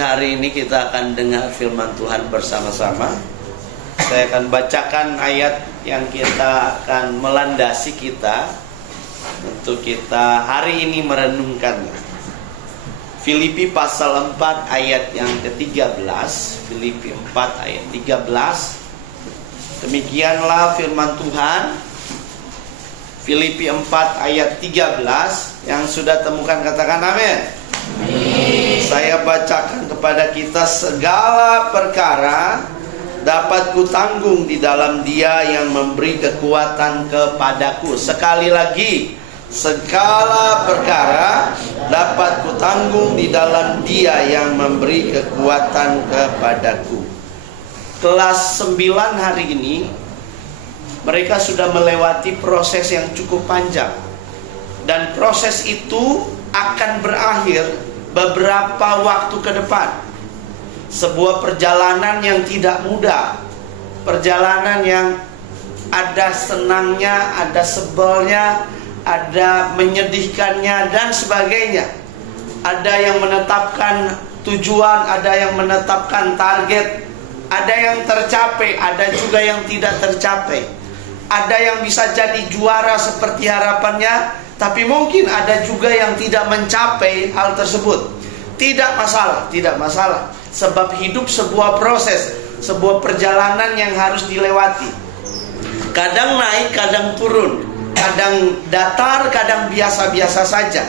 hari ini kita akan dengar firman Tuhan bersama-sama. Saya akan bacakan ayat yang kita akan melandasi kita untuk kita hari ini merenungkan. Filipi pasal 4 ayat yang ke-13. Filipi 4 ayat 13. Demikianlah firman Tuhan. Filipi 4 ayat 13. Yang sudah temukan katakan amin. Saya bacakan kepada kita, segala perkara dapat kutanggung di dalam Dia yang memberi kekuatan kepadaku. Sekali lagi, segala perkara dapat kutanggung di dalam Dia yang memberi kekuatan kepadaku. Kelas 9 hari ini mereka sudah melewati proses yang cukup panjang, dan proses itu akan berakhir beberapa waktu ke depan. Sebuah perjalanan yang tidak mudah, perjalanan yang ada senangnya, ada sebelnya, ada menyedihkannya dan sebagainya. Ada yang menetapkan tujuan, ada yang menetapkan target, ada yang tercapai, ada juga yang tidak tercapai. Ada yang bisa jadi juara seperti harapannya, tapi mungkin ada juga yang tidak mencapai hal tersebut. Tidak masalah, tidak masalah. Sebab hidup sebuah proses, sebuah perjalanan yang harus dilewati. Kadang naik, kadang turun, kadang datar, kadang biasa-biasa saja.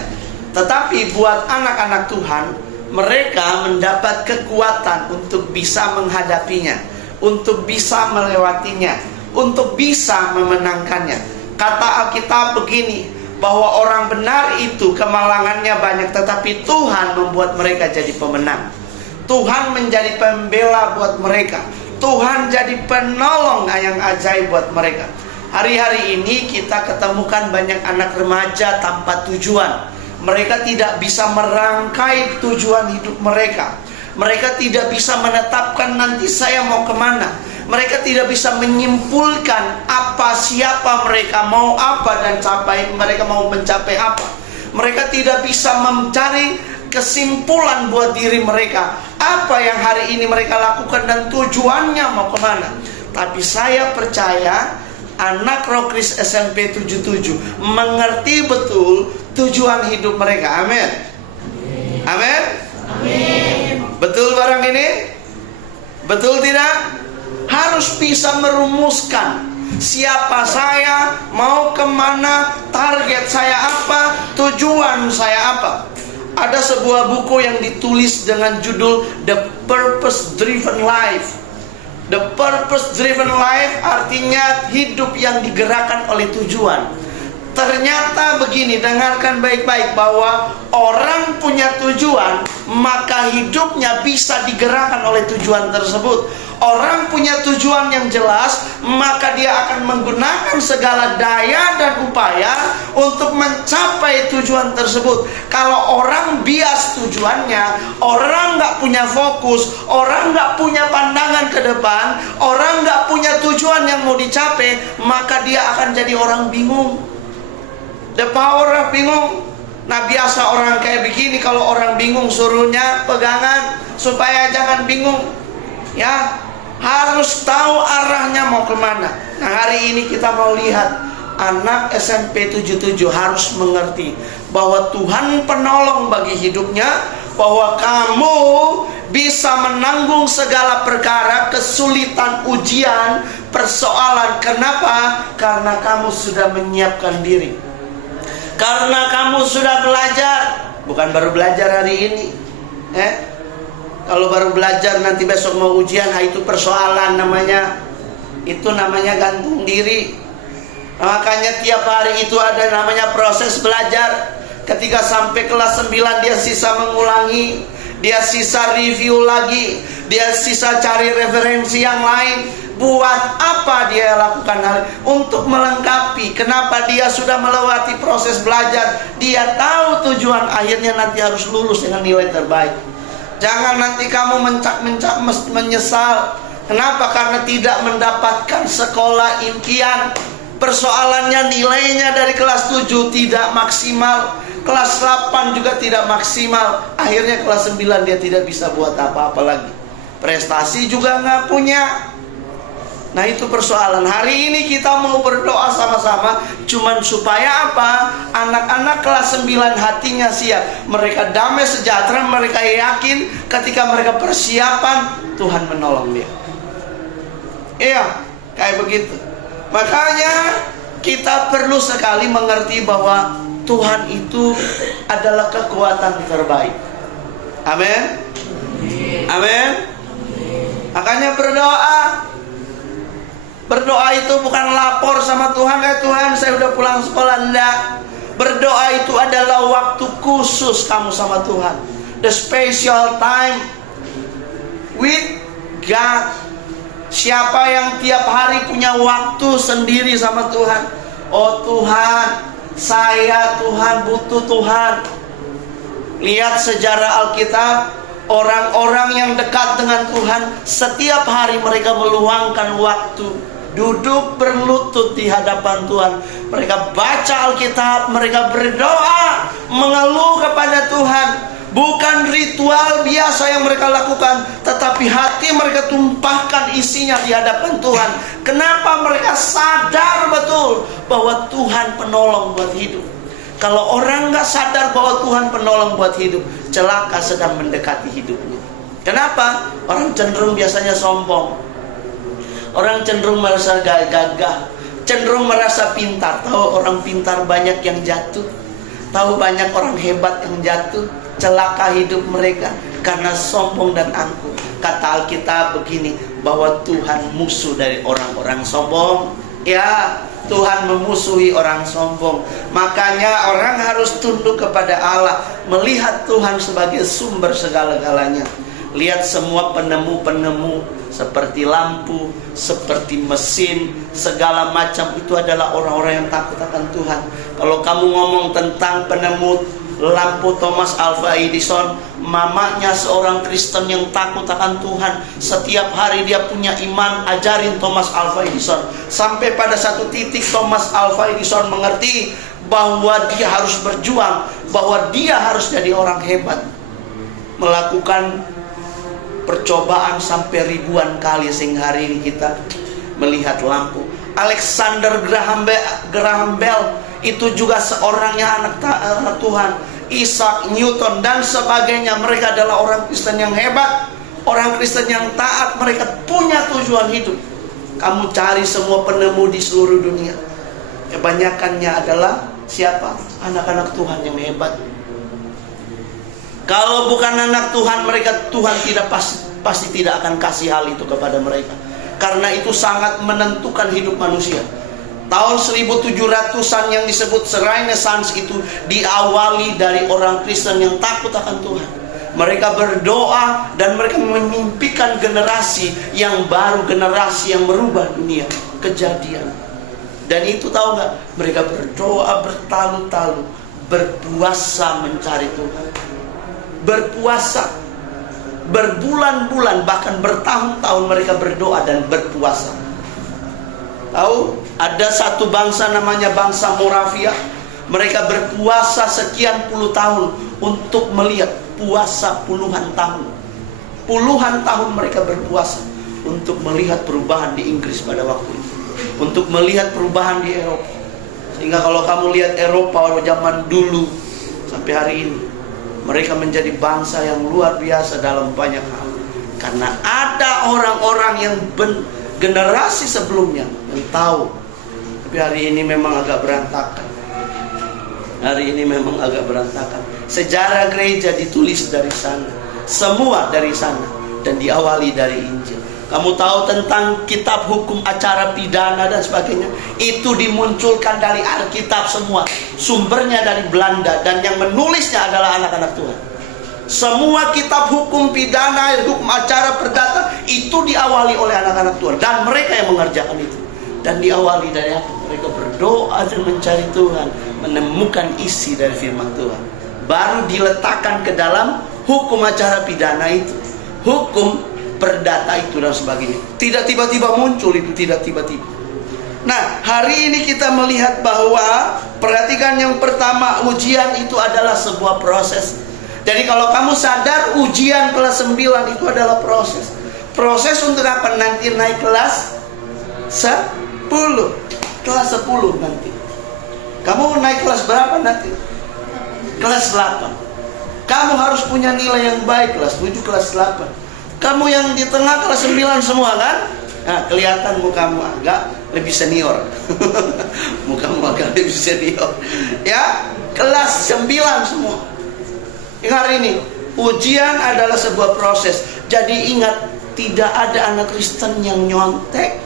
Tetapi buat anak-anak Tuhan, mereka mendapat kekuatan untuk bisa menghadapinya, untuk bisa melewatinya, untuk bisa memenangkannya. Kata Alkitab begini, bahwa orang benar itu kemalangannya banyak, tetapi Tuhan membuat mereka jadi pemenang. Tuhan menjadi pembela buat mereka. Tuhan jadi penolong yang ajaib buat mereka. Hari-hari ini kita ketemukan banyak anak remaja tanpa tujuan. Mereka tidak bisa merangkai tujuan hidup mereka. Mereka tidak bisa menetapkan nanti saya mau kemana. Mereka tidak bisa menyimpulkan apa, siapa mereka, mau apa, dan mereka mau mencapai apa. Mereka tidak bisa mencari kesimpulan buat diri mereka, apa yang hari ini mereka lakukan dan tujuannya mau kemana. Tapi saya percaya anak Rokris SMP 77 mengerti betul tujuan hidup mereka. Amin. Amin. Amin. Betul barang ini? Betul tidak? Harus bisa merumuskan siapa saya, mau kemana, target saya apa, tujuan saya apa. Ada sebuah buku yang ditulis dengan judul The Purpose Driven Life. The Purpose Driven Life artinya hidup yang digerakkan oleh tujuan. Ternyata begini, dengarkan baik-baik, bahwa orang punya tujuan, maka hidupnya bisa digerakkan oleh tujuan tersebut. Orang punya tujuan yang jelas, maka dia akan menggunakan segala daya dan upaya untuk mencapai tujuan tersebut. Kalau orang bias tujuannya, orang nggak punya fokus, orang nggak punya pandangan ke depan, orang nggak punya tujuan yang mau dicapai, maka dia akan jadi orang bingung. The power of bingung. Nah, biasa orang kayak begini, kalau orang bingung suruhnya pegangan supaya jangan bingung. Ya, harus tahu arahnya mau kemana. Nah, hari ini kita mau lihat anak SMP 77 harus mengerti bahwa Tuhan penolong bagi hidupnya, bahwa kamu bisa menanggung segala perkara, kesulitan, ujian, persoalan. Kenapa? Karena kamu sudah menyiapkan diri. Karena kamu sudah belajar. Bukan baru belajar hari ini. Kalau baru belajar nanti besok mau ujian, itu persoalan namanya. Itu namanya gantung diri. Makanya tiap hari itu ada namanya proses belajar. Ketika sampai kelas 9 dia sisa mengulangi, dia sisa review lagi, dia sisa cari referensi yang lain. Buat apa dia lakukan hal untuk melengkapi? Kenapa dia sudah melewati proses belajar? Dia tahu tujuan akhirnya nanti harus lulus dengan nilai terbaik. Jangan nanti kamu mencap menyesal. Kenapa? Karena tidak mendapatkan sekolah impian. Persoalannya nilainya dari kelas 7 tidak maksimal. Kelas 8 juga tidak maksimal. Akhirnya kelas 9 dia tidak bisa buat apa-apa lagi. Prestasi juga nggak punya. Nah itu persoalan. Hari ini kita mau berdoa sama-sama, cuman supaya apa? Anak-anak kelas 9 hatinya siap. Mereka damai sejahtera, mereka yakin ketika mereka persiapan, Tuhan menolong dia. Iya, kayak begitu. Makanya kita perlu sekali mengerti bahwa Tuhan itu adalah kekuatan terbaik. Amin. Amin. Makanya berdoa. Berdoa itu bukan lapor sama Tuhan, Tuhan saya udah pulang sekolah. Enggak. Berdoa itu adalah waktu khusus kamu sama Tuhan. The special time with God. Siapa yang tiap hari punya waktu sendiri sama Tuhan? Oh Tuhan, saya Tuhan butuh Tuhan. Lihat sejarah Alkitab, orang-orang yang dekat dengan Tuhan, setiap hari mereka meluangkan waktu, duduk berlutut di hadapan Tuhan. Mereka baca Alkitab, mereka berdoa, mengeluh kepada Tuhan. Bukan ritual biasa yang mereka lakukan, tetapi hati mereka tumpahkan isinya di hadapan Tuhan. Kenapa? Mereka sadar betul bahwa Tuhan penolong buat hidup. Kalau orang nggak sadar bahwa Tuhan penolong buat hidup, celaka sedang mendekati hidupnya. Kenapa? Orang cenderung biasanya sombong. Orang cenderung merasa gagah, cenderung merasa pintar. Tahu orang pintar banyak yang jatuh. Tahu banyak orang hebat yang jatuh. Celaka hidup mereka karena sombong dan angkuh. Kata Alkitab begini, bahwa Tuhan musuh dari orang-orang sombong. Ya, Tuhan memusuhi orang sombong. Makanya orang harus tunduk kepada Allah, melihat Tuhan sebagai sumber segala-galanya. Lihat semua penemu-penemu seperti lampu, seperti mesin, segala macam itu adalah orang-orang yang takut akan Tuhan. Kalau kamu ngomong tentang penemu lampu Thomas Alva Edison, mamanya seorang Kristen yang takut akan Tuhan. Setiap hari dia punya iman, ajarin Thomas Alva Edison. Sampai pada satu titik Thomas Alva Edison mengerti bahwa dia harus berjuang, bahwa dia harus jadi orang hebat. Melakukan percobaan sampai ribuan kali, sehingga hari ini kita melihat lampu. Alexander Graham Bell itu juga seorangnya anak Tuhan. Isaac Newton dan sebagainya, mereka adalah orang Kristen yang hebat, orang Kristen yang taat. Mereka punya tujuan hidup. Kamu cari semua penemu di seluruh dunia, kebanyakannya adalah siapa? Anak-anak Tuhan yang hebat. Kalau bukan anak Tuhan, mereka Tuhan pasti tidak akan kasih hal itu kepada mereka. Karena itu sangat menentukan hidup manusia. Tahun 1700-an yang disebut Renaissance itu diawali dari orang Kristen yang takut akan Tuhan. Mereka berdoa dan mereka memimpikan generasi yang baru, generasi yang merubah dunia. Kejadian. Dan itu tahu nggak? Mereka berdoa bertalu-talu, berpuasa mencari Tuhan. Berpuasa berbulan-bulan, bahkan bertahun-tahun mereka berdoa dan berpuasa. Tahu, ada satu bangsa namanya bangsa Moravia. Mereka berpuasa sekian puluh tahun untuk melihat puasa puluhan tahun. Puluhan tahun mereka berpuasa untuk melihat perubahan di Inggris pada waktu itu, untuk melihat perubahan di Eropa. Sehingga kalau kamu lihat Eropa zaman dulu sampai hari ini, mereka menjadi bangsa yang luar biasa dalam banyak hal. Karena ada orang-orang yang generasi sebelumnya yang tahu. Tapi hari ini memang agak berantakan. Hari ini memang agak berantakan. Sejarah gereja ditulis dari sana, semua dari sana, dan diawali dari Injil. Kamu tahu tentang kitab hukum acara pidana dan sebagainya, itu dimunculkan dari Alkitab semua. Sumbernya dari Belanda, dan yang menulisnya adalah anak-anak Tuhan. Semua kitab hukum pidana, hukum acara perdata itu diawali oleh anak-anak Tuhan, dan mereka yang mengerjakan itu. Dan diawali dari apa? Mereka berdoa dan mencari Tuhan, menemukan isi dari firman Tuhan, baru diletakkan ke dalam hukum acara pidana itu, hukum perdata itu dan sebagainya. Tidak tiba-tiba muncul itu, tidak tiba-tiba. Nah, hari ini kita melihat bahwa, perhatikan yang pertama, ujian itu adalah sebuah proses. Jadi kalau kamu sadar, ujian kelas 9 itu adalah proses. Proses untuk apa? Nanti naik kelas 10. Kelas 10 nanti. Kamu naik kelas berapa nanti? Kelas 8. Kamu harus punya nilai yang baik, kelas 7, kelas 8. Kamu yang di tengah kelas 9 semua kan? Nah, kelihatan mukamu agak lebih senior. Mukamu agak lebih senior. Ya, kelas 9 semua. Ingat ini, ujian adalah sebuah proses. Jadi ingat, tidak ada anak Kristen yang nyontek.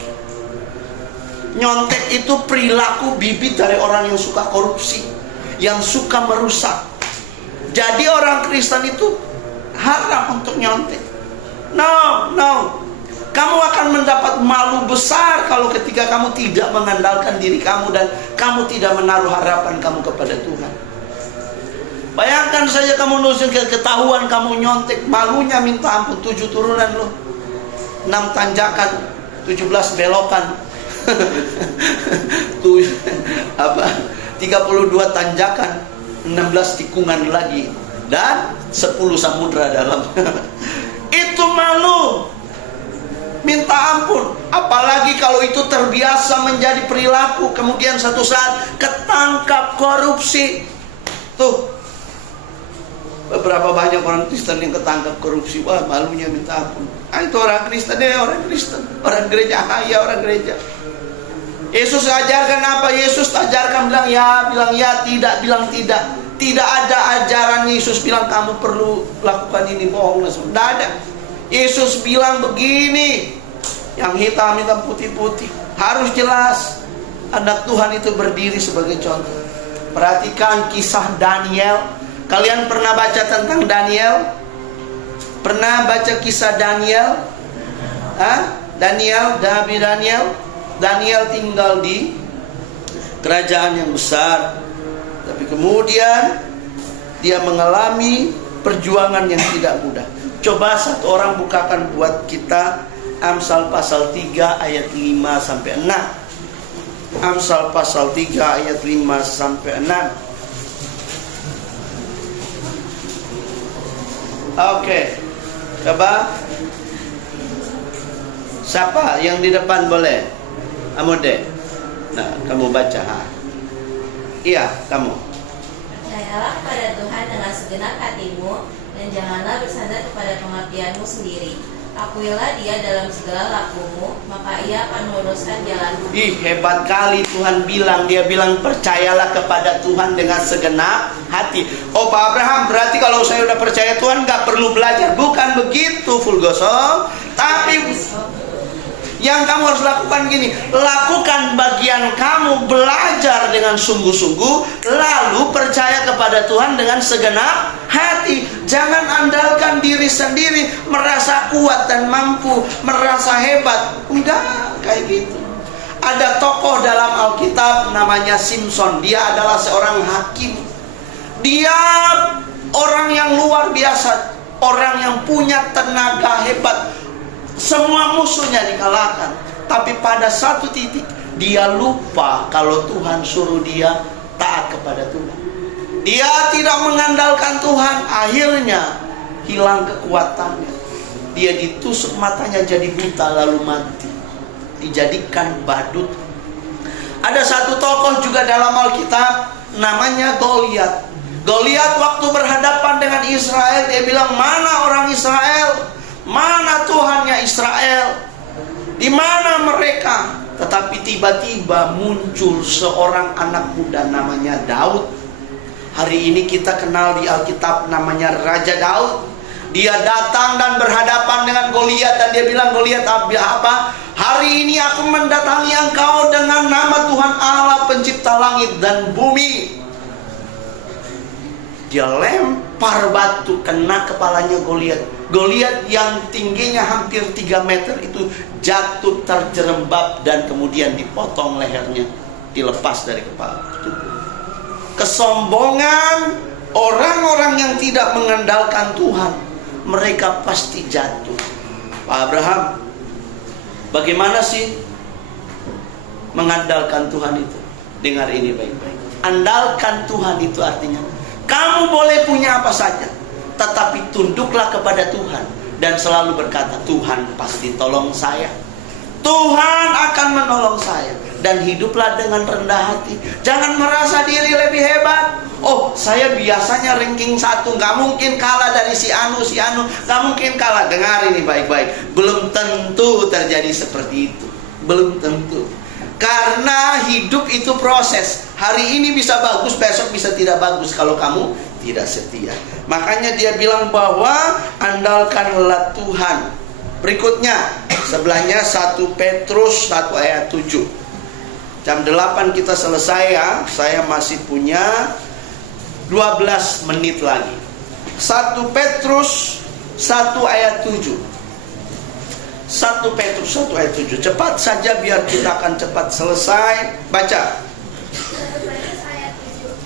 Nyontek itu perilaku bibit dari orang yang suka korupsi, yang suka merusak. Jadi orang Kristen itu haram untuk nyontek. No. Kamu akan mendapat malu besar kalau ketika kamu tidak mengandalkan diri kamu dan kamu tidak menaruh harapan kamu kepada Tuhan. Bayangkan saja kamu nusuk ketahuan kamu nyontek, malunya minta ampun. 7 turunan loh, 6 tanjakan, 17 belokan. 32 tanjakan, 16 tikungan lagi, dan 10 samudra dalam. Itu malu, minta ampun. Apalagi kalau itu terbiasa menjadi perilaku, kemudian satu saat ketangkap korupsi. Tuh, beberapa banyak orang Kristen yang ketangkap korupsi. Wah, malunya minta ampun. Itu orang Kristen, orang gereja, orang gereja. Yesus ajarkan apa? Yesus ajarkan bilang ya, tidak, bilang tidak. Tidak ada ajaran Yesus bilang kamu perlu lakukan ini, bohong. Tidak ada. Yesus bilang begini, yang hitam putih-putih, harus jelas. Anak Tuhan itu berdiri sebagai contoh. Perhatikan kisah Daniel. Kalian pernah baca tentang Daniel? Pernah baca kisah Daniel? Daniel tinggal di kerajaan yang besar, tapi kemudian dia mengalami perjuangan yang tidak mudah. Coba satu orang bukakan buat kita Amsal pasal 3 ayat 5 sampai 6. Amsal pasal 3 ayat 5 sampai 6. Oke, coba. Siapa yang di depan boleh? Amode. Nah, kamu baca. Iya, kamu. Percayalah kepada Tuhan dengan segenap hatimu, dan janganlah bersandar kepada pengertianmu sendiri. Akuilah Dia dalam segala lakumu, maka Ia akan meluruskan jalanmu. Hebat kali Tuhan bilang. Dia bilang percayalah kepada Tuhan dengan segenap hati. Oh, Pak Abraham, berarti kalau saya udah percaya Tuhan gak perlu belajar. Bukan begitu, Fulgoso. Tapi yang kamu harus lakukan gini, lakukan bagian kamu, belajar dengan sungguh-sungguh, lalu percaya kepada Tuhan dengan segenap hati. Jangan andalkan diri sendiri, merasa kuat dan mampu, merasa hebat. Enggak, kayak gitu. Ada tokoh dalam Alkitab namanya Simpson. Dia adalah seorang hakim. Dia orang yang luar biasa, orang yang punya tenaga hebat. Semua musuhnya dikalahkan. Tapi pada satu titik dia lupa kalau Tuhan suruh dia taat kepada Tuhan. Dia tidak mengandalkan Tuhan. Akhirnya hilang kekuatannya. Dia ditusuk matanya jadi buta lalu mati. Dijadikan badut. Ada satu tokoh juga dalam Alkitab namanya Goliat. Goliat waktu berhadapan dengan Israel, dia bilang, mana orang Israel? Mana Tuhannya Israel? Di mana mereka? Tetapi tiba-tiba muncul seorang anak muda namanya Daud. Hari ini kita kenal di Alkitab namanya Raja Daud. Dia datang dan berhadapan dengan Goliat, dan dia bilang, Goliat apa? Hari ini aku mendatangi engkau dengan nama Tuhan Allah pencipta langit dan bumi. Dia lempar batu, kena kepalanya Goliat. Goliat yang tingginya hampir 3 meter itu jatuh terjerembab dan kemudian dipotong lehernya, dilepas dari kepala. Kesombongan orang-orang yang tidak mengandalkan Tuhan, mereka pasti jatuh. Pak Abraham, bagaimana sih mengandalkan Tuhan itu? Dengar ini baik-baik. Andalkan Tuhan itu artinya kamu boleh punya apa saja, tetapi tunduklah kepada Tuhan dan selalu berkata, Tuhan pasti tolong saya, Tuhan akan menolong saya. Dan hiduplah dengan rendah hati. Jangan merasa diri lebih hebat. Oh, saya biasanya ranking 1, gak mungkin kalah dari si Anu, gak mungkin kalah. Dengar ini baik-baik. Belum tentu terjadi seperti itu. Belum tentu. Karena hidup itu proses. Hari ini bisa bagus, besok bisa tidak bagus kalau kamu tidak setia. Makanya dia bilang bahwa andalkanlah Tuhan. Berikutnya, sebelahnya 1 Petrus 1 ayat 7. Jam 8 kita selesai ya. Saya masih punya 12 menit lagi. 1 Petrus 1 ayat 7. 1 Petrus 1 ayat 7. Cepat saja biar kita akan cepat selesai. Baca. 1 Petrus ayat 7.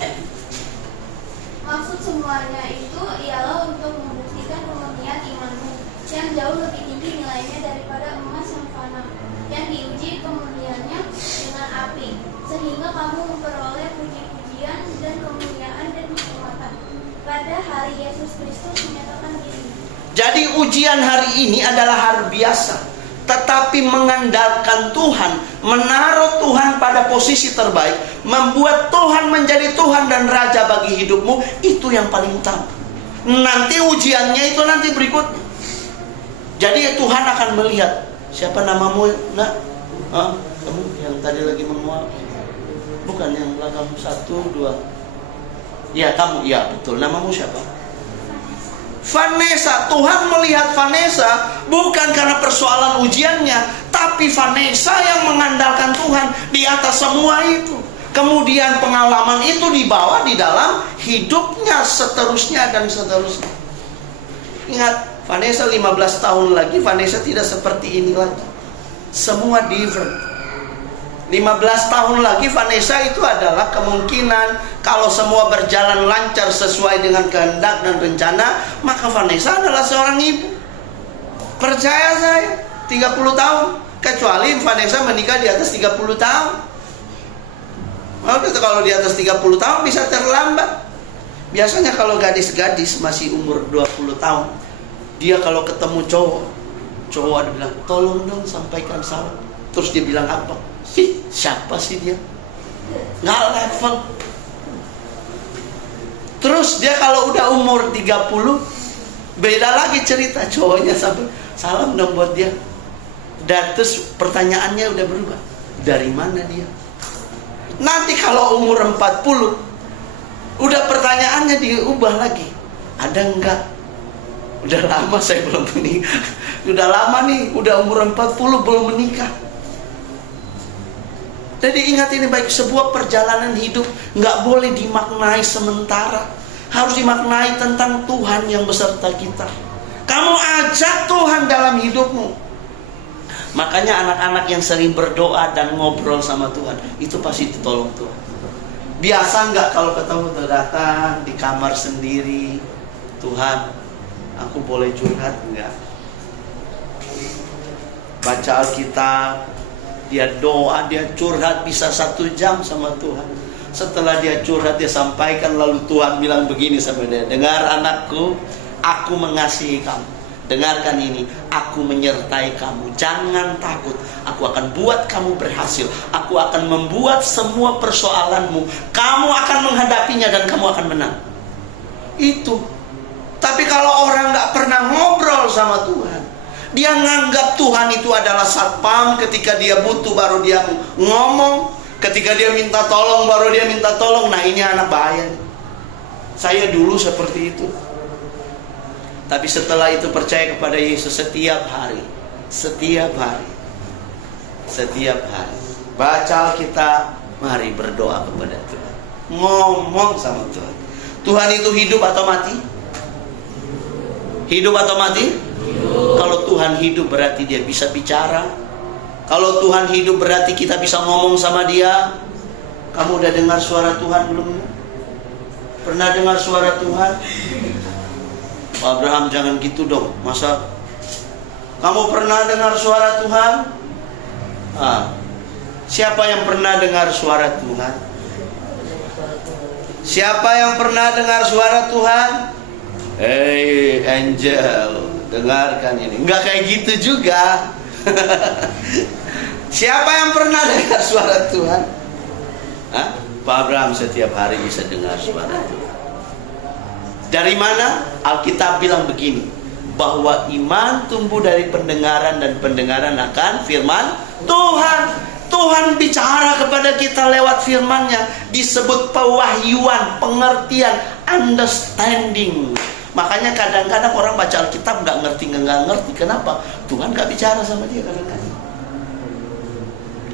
Maksud semuanya itu ialah untuk membuktikan kemurnian imanmu yang jauh lebih tinggi nilainya daripada emas yang fana, yang diuji kemurniannya dengan api, sehingga kamu memperoleh puji-pujian dan kemuliaan dan keselamatan pada hari Yesus Kristus menyatakan dirinya. Jadi ujian hari ini adalah hari biasa, tetapi mengandalkan Tuhan, menaruh Tuhan pada posisi terbaik, membuat Tuhan menjadi Tuhan dan Raja bagi hidupmu, itu yang paling utama. Nanti ujiannya itu nanti berikutnya. Jadi Tuhan akan melihat, siapa namamu nak? Kamu yang tadi lagi menguap, bukan yang belakang 1, 2. Ya kamu, ya betul. Namamu siapa? Vanessa. Tuhan melihat Vanessa bukan karena persoalan ujiannya, tapi Vanessa yang mengandalkan Tuhan di atas semua itu. Kemudian pengalaman itu dibawa di dalam hidupnya seterusnya dan seterusnya. Ingat, Vanessa 15 tahun lagi, Vanessa tidak seperti ini lagi. Semua different. 15 tahun lagi Vanessa itu adalah kemungkinan kalau semua berjalan lancar sesuai dengan kehendak dan rencana, maka Vanessa adalah seorang ibu. Percaya saya, 30 tahun. Kecuali Vanessa menikah di atas 30 tahun. Kalau di atas 30 tahun bisa terlambat. Biasanya kalau gadis-gadis masih umur 20 tahun, dia kalau ketemu cowok ada bilang, tolong dong sampaikan salam. Terus dia bilang apa? Siapa sih dia? Nggak level. Terus dia kalau udah umur 30, beda lagi cerita. Cowoknya sampai salam dong buat dia. Dan terus pertanyaannya udah berubah. Dari mana dia? Nanti kalau umur 40, udah pertanyaannya diubah lagi. Ada enggak? Udah lama saya belum menikah. Udah lama nih, udah umur 40 belum menikah. Jadi ingat ini baik, sebuah perjalanan hidup nggak boleh dimaknai sementara, harus dimaknai tentang Tuhan yang beserta kita. Kamu ajak Tuhan dalam hidupmu. Makanya anak-anak yang sering berdoa dan ngobrol sama Tuhan, itu pasti ditolong Tuhan. Biasa nggak kalau ketemu tuh datang di kamar sendiri, Tuhan, aku boleh curhat nggak? Baca Alkitab. Dia doa, dia curhat bisa 1 jam sama Tuhan. Setelah dia curhat, dia sampaikan, lalu Tuhan bilang begini sama dia, dengar anakku, aku mengasihi kamu. Dengarkan ini, aku menyertai kamu. Jangan takut, aku akan buat kamu berhasil. Aku akan membuat semua persoalanmu, kamu akan menghadapinya dan kamu akan menang. Itu. Tapi kalau orang gak pernah ngobrol sama Tuhan, dia nganggap Tuhan itu adalah satpam, ketika dia butuh baru dia ngomong, ketika dia minta tolong baru dia minta tolong. Nah ini anak bahaya. Saya dulu seperti itu. Tapi setelah itu percaya kepada Yesus setiap hari. Setiap hari. Setiap hari. Baca Alkitab, mari berdoa kepada Tuhan. Ngomong sama Tuhan. Tuhan itu hidup atau mati? Hidup atau mati? Kalau Tuhan hidup berarti dia bisa bicara. Kalau Tuhan hidup berarti kita bisa ngomong sama dia. Kamu udah dengar suara Tuhan belum? Pernah dengar suara Tuhan? Abraham jangan gitu dong. Masa kamu pernah dengar suara Tuhan? Siapa yang pernah dengar suara Tuhan? Siapa yang pernah dengar suara Tuhan? Hey angel, dengarkan ini. Enggak kayak gitu juga. Siapa yang pernah dengar suara Tuhan? Hah? Pak Abraham setiap hari bisa dengar suara Tuhan. Dari mana? Alkitab bilang begini, bahwa iman tumbuh dari pendengaran, dan pendengaran akan firman Tuhan. Tuhan bicara kepada kita lewat firman-Nya, disebut pewahyuan, pengertian, understanding. Makanya kadang-kadang orang baca Alkitab nggak ngerti. Kenapa? Tuhan nggak bicara sama dia kadang-kadang.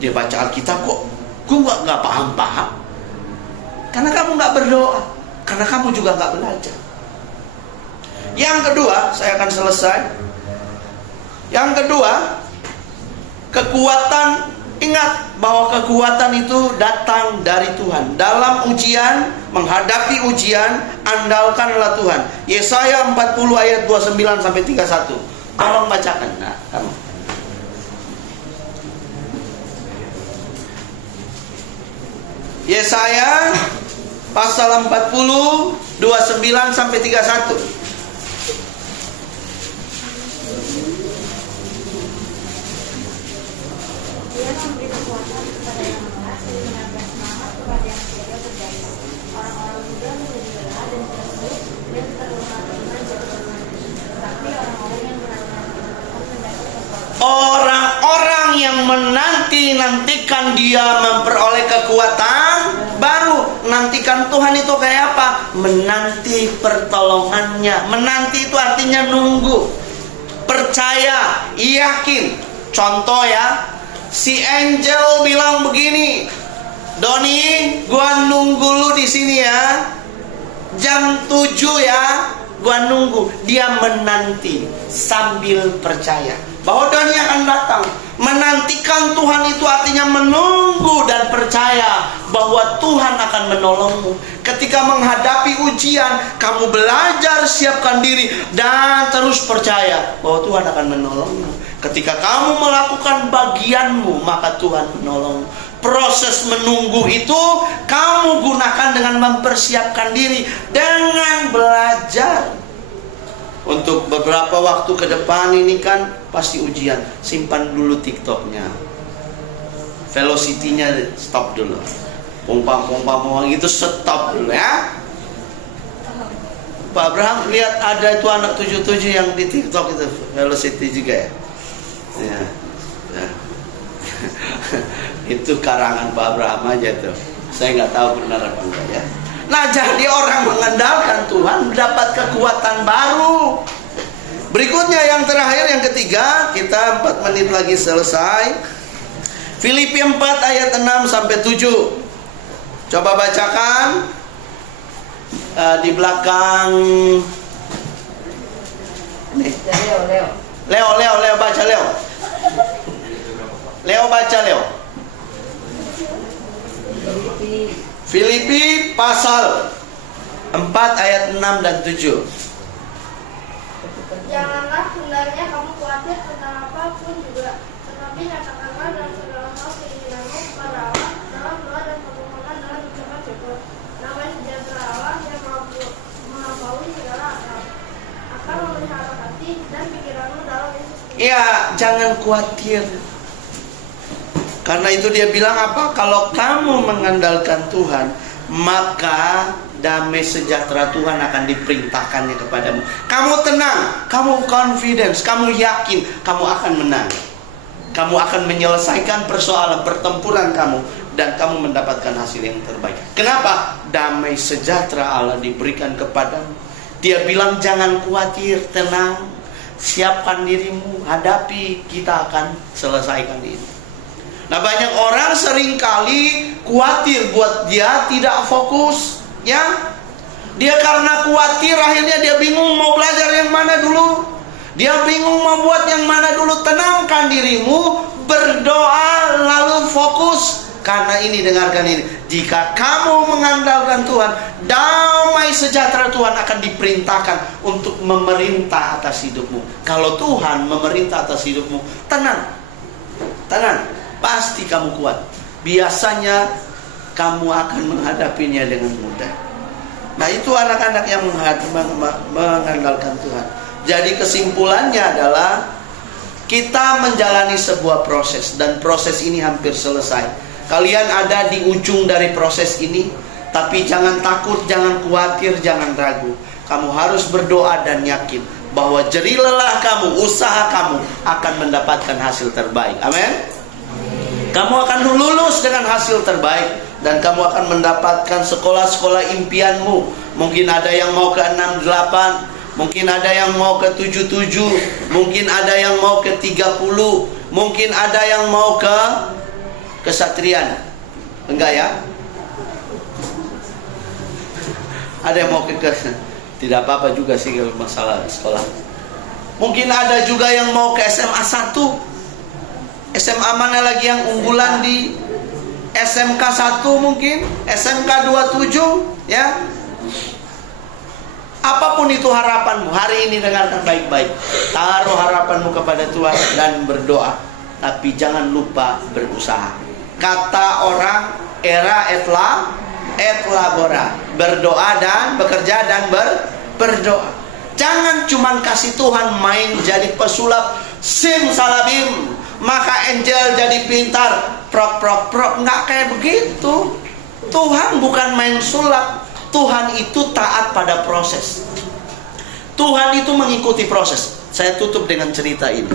Dia baca Alkitab kok, gue nggak paham. Karena kamu nggak berdoa, karena kamu juga nggak belajar. Yang kedua, saya akan selesai. Yang kedua, kekuatan. Ingat bahwa kekuatan itu datang dari Tuhan. Dalam ujian, menghadapi ujian, andalkanlah Tuhan. Yesaya 40 ayat 29 sampai 31. Tolong bacakan. Nah, kamu. Yesaya pasal 40 29 sampai 31. Dia memberi kekuatan kepada yang lemah dan menambah semangat kepada yang tiada berdaya. Orang-orang muda menjadi lelah dan tersenyum, dan terlemah-lemah jatuh mati. Tetapi orang-orang yang benar-benar mendapat kekuatan. Orang-orang yang menanti-nantikan dia memperoleh kekuatan baru. Nantikan Tuhan itu kayak apa? Menanti pertolongannya. Menanti itu artinya nunggu, percaya, yakin. Contoh ya, si Angel bilang begini, Doni, gua nunggu lu di sini ya, jam 7 ya, gua nunggu. Dia menanti sambil percaya bahwa Doni akan datang. Menantikan Tuhan itu artinya menunggu dan percaya bahwa Tuhan akan menolongmu. Ketika menghadapi ujian, kamu belajar siapkan diri dan terus percaya bahwa Tuhan akan menolongmu. Ketika kamu melakukan bagianmu, maka Tuhan menolongmu. Proses menunggu itu kamu gunakan dengan mempersiapkan diri, dengan belajar. Untuk beberapa waktu ke depan ini kan pasti ujian. Simpan dulu TikToknya, velocity-nya stop dulu, pompa gitu stop dulu ya. Pak Abraham lihat ada itu anak 77 yang di TikTok itu velocity juga ya. Ya. Itu karangan Pak Abraham aja tuh. Saya nggak tahu benar apa enggak ya. Nah, jadi orang mengandalkan Tuhan mendapat kekuatan baru. Berikutnya yang terakhir, yang ketiga, kita 4 menit lagi selesai. Filipi 4 ayat 6 sampai 7. Coba bacakan di belakang. Nih. Leo baca Leo. Leo baca Leo. Filipi pasal 4 ayat 6 dan 7. Janganlah hendaknya kamu khawatir tentang apapun juga, tetapi nyatakanlah dalam segala hal keinginanmu kepada Allah dalam doa dan permohonan dalam ucapan syukur. Damai sejahtera Allah yang melampaui segala akal akan memelihara hati dan pikiranmu dalam Yesus Kristus. Iya, jangan khawatir. Karena itu dia bilang apa? Kalau kamu mengandalkan Tuhan, maka damai sejahtera Tuhan akan diperintahkannya kepadamu. Kamu tenang, kamu confidence, kamu yakin, kamu akan menang. Kamu akan menyelesaikan persoalan pertempuran kamu, dan kamu mendapatkan hasil yang terbaik. Kenapa? Damai sejahtera Allah diberikan kepadamu. Dia bilang jangan khawatir, tenang, siapkan dirimu, hadapi, kita akan selesaikan ini. Nah, banyak orang seringkali khawatir buat dia tidak fokus, ya. Dia karena khawatir akhirnya dia bingung mau belajar yang mana dulu. Dia bingung mau buat yang mana dulu. Tenangkan dirimu, berdoa lalu fokus. Karena ini, dengarkan ini, jika kamu mengandalkan Tuhan, damai sejahtera Tuhan akan diperintahkan untuk memerintah atas hidupmu. Kalau Tuhan memerintah atas hidupmu, tenang, pasti kamu kuat. biasanya kamu akan menghadapinya dengan mudah. Nah, itu anak-anak yang mengandalkan Tuhan. Jadi kesimpulannya adalah kita menjalani sebuah proses, dan proses ini hampir selesai. Kalian ada di ujung dari proses ini, tapi jangan takut, jangan khawatir, jangan ragu. Kamu harus berdoa dan yakin bahwa jerih lelah kamu, usaha kamu akan mendapatkan hasil terbaik. Amin. Kamu akan lulus dengan hasil terbaik, dan kamu akan mendapatkan sekolah-sekolah impianmu. Mungkin ada yang mau ke 68, mungkin ada yang mau ke 77, mungkin ada yang mau ke 30, mungkin ada yang mau ke kesatrian. Enggak ya? Ada yang mau ke tidak apa-apa juga sih kalau masalah sekolah. Mungkin ada juga yang mau ke SMA 1. SMA mana lagi yang unggulan di SMK 1 mungkin, SMK 27 ya. Apapun itu harapanmu, hari ini dengarkan baik-baik. Taruh harapanmu kepada Tuhan dan berdoa. Tapi jangan lupa berusaha. Kata orang, era et labora. Berdoa dan bekerja dan berdoa. Jangan cuman kasih Tuhan main jadi pesulap sim salabim, maka angel jadi pintar prok prok prok. Nggak kayak begitu. Tuhan bukan main sulap. Tuhan itu taat pada proses. Tuhan itu mengikuti proses. Saya tutup dengan cerita ini.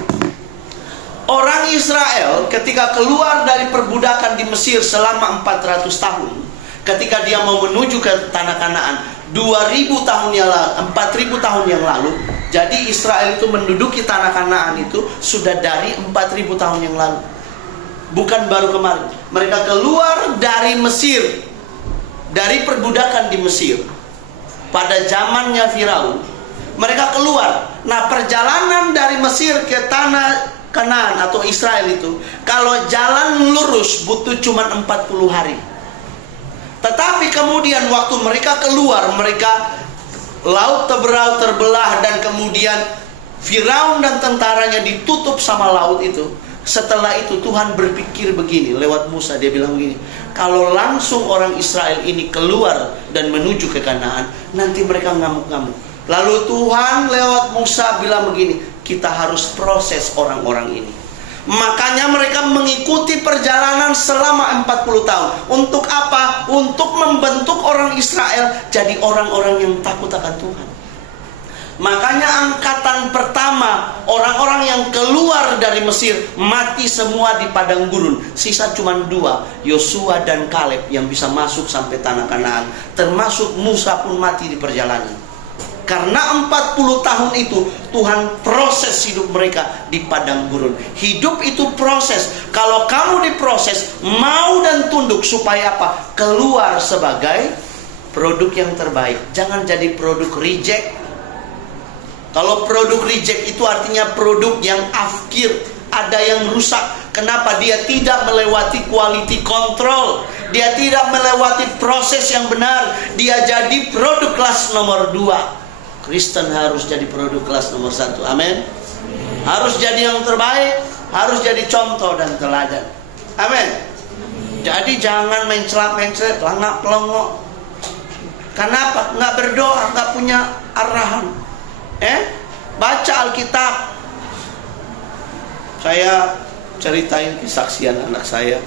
Orang Israel ketika keluar dari perbudakan di Mesir selama 400 tahun, ketika dia mau menuju ke tanah Kanaan 4.000 tahun yang lalu, jadi Israel itu menduduki tanah Kanaan itu sudah dari 4.000 tahun yang lalu. Bukan baru kemarin. Mereka keluar dari Mesir, dari perbudakan di Mesir pada zamannya Firaun. Mereka keluar. Nah, perjalanan dari Mesir ke tanah Kanaan atau Israel itu, kalau jalan lurus butuh cuma 40 hari. Tetapi kemudian waktu mereka keluar, mereka laut terbelah dan kemudian Firaun dan tentaranya ditutup sama laut itu. Setelah itu Tuhan berpikir begini lewat Musa, dia bilang begini, kalau langsung orang Israel ini keluar dan menuju ke Kanaan, nanti mereka ngamuk-ngamuk. Lalu Tuhan lewat Musa bilang begini, kita harus proses orang-orang ini. Makanya mereka mengikuti perjalanan selama 40 tahun. Untuk apa? Untuk membentuk orang Israel jadi orang-orang yang takut akan Tuhan. Makanya angkatan pertama, orang-orang yang keluar dari Mesir mati semua di padang gurun. Sisa cuma 2, Yosua dan Kaleb yang bisa masuk sampai tanah Kanaan. Termasuk Musa pun mati di perjalanan. Karena 40 tahun itu Tuhan proses hidup mereka di padang gurun. Hidup itu proses. Kalau kamu diproses, mau dan tunduk supaya apa? Keluar sebagai produk yang terbaik. Jangan jadi produk reject. Kalau produk reject itu artinya produk yang afkir, ada yang rusak. Kenapa? Dia tidak melewati quality control. Dia tidak melewati proses yang benar. Dia jadi produk kelas nomor 2. Kristen harus jadi produk kelas nomor 1. Amin. Harus jadi yang terbaik, harus jadi contoh dan teladan. Amin. Jadi jangan main celap-mencret, pelangak-pelongok. Kenapa? Nggak berdoa, nggak punya arahan. Baca Alkitab. Saya ceritain kesaksian anak saya.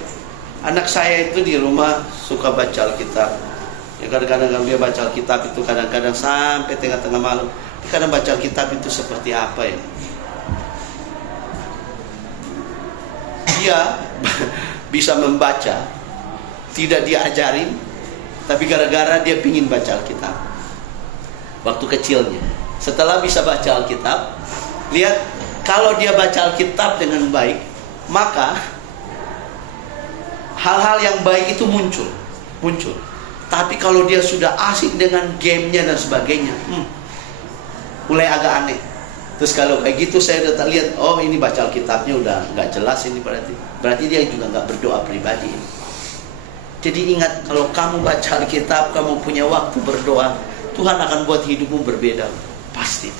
Anak saya itu di rumah suka baca Alkitab. Ya, kadang-kadang dia baca Alkitab itu kadang-kadang sampai tengah-tengah malam. Kadang baca Alkitab itu seperti apa ya? Dia bisa membaca, tidak diajarin, tapi gara-gara dia pingin baca Alkitab. Waktu kecilnya. Setelah bisa baca Alkitab, lihat kalau dia baca Alkitab dengan baik, maka hal-hal yang baik itu muncul. Tapi kalau dia sudah asik dengan gamenya dan sebagainya, mulai agak aneh. Terus kalau kayak gitu saya udah lihat, oh ini baca Alkitabnya udah nggak jelas ini, berarti dia juga nggak berdoa pribadi. Jadi ingat, kalau kamu baca Alkitab, kamu punya waktu berdoa, Tuhan akan buat hidupmu berbeda. Pasti.